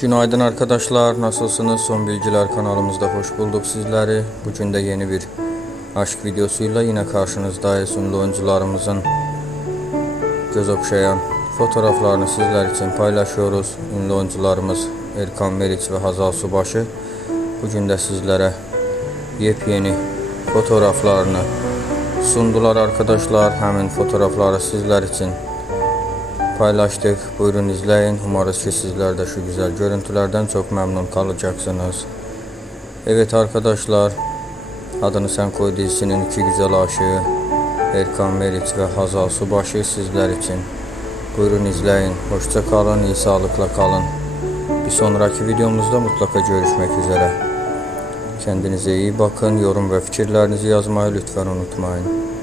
Günaydın arkadaşlar, nasılsınız? Son Bilgiler kanalımızda hoş bulduk sizleri. Bugün de yeni bir aşk videosuyla yine karşınızdayız. Ünlü oyuncularımızın göz okşayan fotoğraflarını sizler için paylaşıyoruz. Ünlü oyuncularımız Erkan Meriç ve Hazal Subaşı. Bugün de sizlere yepyeni fotoğraflarını sundular arkadaşlar. Hemen fotoğrafları sizler için paylaştık. Buyurun izleyin. Umarız ki sizler de şu güzel görüntülerden çok memnun kalacaksınız. Evet arkadaşlar, Adını Sen Koy dizisinin iki güzel aşığı Erkan Meriç ve Hazal Subaşı sizler için. Buyurun izleyin. Hoşça kalın, iyi sağlıkla kalın. Bir sonraki videomuzda mutlaka görüşmek üzere. Kendinize iyi bakın. Yorum ve fikirlerinizi yazmayı lütfen unutmayın.